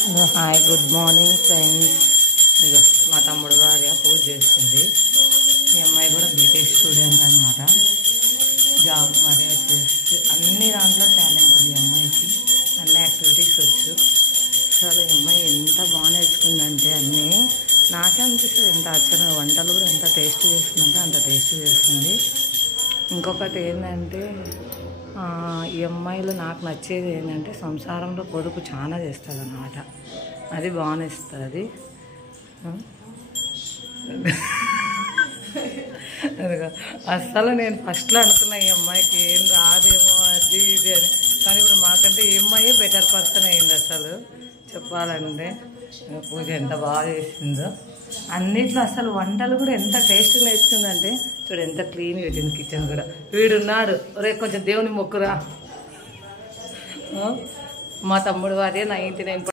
Hi good morning friends. ఇక మా తమ్ముడు భార్య పూజ చేస్తుంది. ఈ అమ్మాయి కూడా బీటెక్ స్టూడెంట్ అనమాట. జాబ్ మరి వచ్చేసి అన్ని దాంట్లో టాలెంట్ ఉంది ఈ అమ్మాయికి. అన్ని యాక్టివిటీస్ వచ్చు. అసలు ఈ అమ్మాయి ఎంత బాగా నేర్చుకుందంటే అన్నీ నాకే అనిపిస్తుంది. ఎంత ఆశ్చర్యంగా వంటలు కూడా ఎంత టేస్ట్ చేస్తుందంటే అంత టేస్ట్ చేస్తుంది. ఇంకొకటి ఏంటంటే ఈ అమ్మాయిలో నాకు నచ్చేది ఏంటంటే సంసారంలో పొదుపు చాలా చేస్తుంది అన్నమాట. అది బాగానేస్తుంది. అస్సలు నేను ఫస్ట్లో అనుకున్నా ఈ అమ్మాయికి ఏం రాదేమో అది ఇది అని. కానీ ఇప్పుడు మాకంటే ఈ అమ్మాయి బెటర్ పర్సన్ అయింది. అసలు చెప్పాలంటే పూజ ఎంత బాగా చేసిందో అన్నిట్లో. అసలు వంటలు కూడా ఎంత టేస్ట్ నేర్చుకుందంటే చూడు ఎంత క్లీన్ పెట్టింది కిచెన్ కూడా. వీడున్నాడు రేపు కొంచెం దేవుని మొక్కురా. మా తమ్ముడు వారే 99